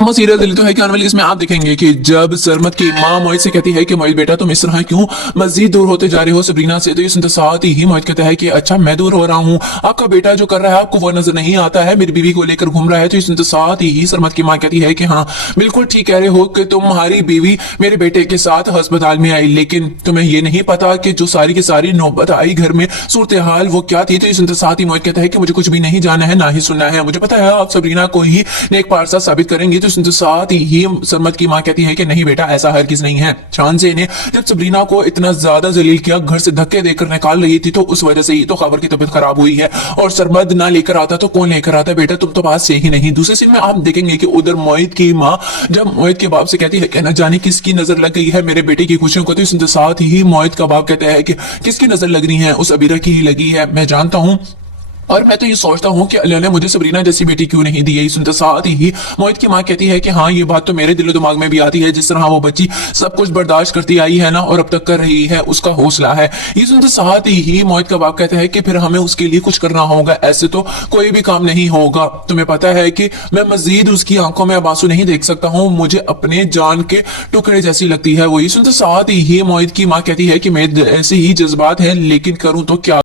Serial Delhi तो है कि आने वाली इसमें आप देखेंगे कि जब सरमत की माँ मोहित से कहती है कि मोहित बेटा तुम इस तरह क्यों मजीद दूर होते जा रहे हो सबरीना से, तो ये सुनते साथ ही मोहित कहता है कि अच्छा मैं दूर हो रहा हूँ, आपका बेटा जो कर रहा है आपको वो नजर नहीं आता है, मेरी बीवी को लेकर घूम रहा है। तो ये सुनते साथ ही सरमत की माँ कहती है कि हाँ बिल्कुल ठीक कह रहे हो कि तुम्हारी बीवी मेरे बेटे के साथ अस्पताल में आई, लेकिन तुम्हें ये नहीं पता कि जो सारी की सारी नौबत आई घर में सूरत हाल वो क्या थी। तो ये सुनते साथ ही मोहित कहता है कि मुझे कुछ भी नहीं जाना है ना ही सुनना है, मुझे पता है आप सबरीना को ही नेक पारसा साबित करेंगे। तो सुनते साथ ही सरमत की मां कहती है कि नहीं बेटा ऐसा हरगिज नहीं है। शानज़े ने जब सबरीना को इतना ज्यादा जलील किया, घर से धक्के देकर निकाल रही थी, तो उस वजह से ही तो खबर की तबीयत खराब हुई है, और सरमद ना लेकर आता तो कौन लेकर आता, बेटा तुम तो पास से ही नहीं। दूसरे सीन में आप देखेंगे कि उधर मोहित की मां जब मोहित के बाप से कहती है कि न जाने किसकी नजर लग गई है मेरे बेटे की खुशियों को, तो इसके साथ ही मोहित का बाप कहता है कि किसकी नजर लग रही है, उस अबीरा की ही लगी है, मैं जानता हूं और मैं तो ये सोचता हूँ कि अल्लाह ने मुझे सबरीना जैसी बेटी क्यों नहीं दी है। सुनते साथ ही मोहित की माँ कहती है कि हाँ ये बात तो मेरे दिलो दिमाग में भी आती है, जिस तरह वो बच्ची सब कुछ बर्दाश्त करती आई है ना और अब तक कर रही है, उसका हौसला है। ये सुनते साथ ही मोहित का बाप कहता है कि फिर हमें उसके लिए कुछ करना होगा, ऐसे तो कोई भी काम नहीं होगा। तुम्हें पता है कि मैं मजीद उसकी आंखों में अब आंसू नहीं देख सकता हूँ, मुझे अपने जान के टुकड़े जैसी लगती है वो। ये सुनते साथ ही मोहित की माँ कहती है कि मेरे ऐसे ही जज्बात है, लेकिन करूँ तो क्या।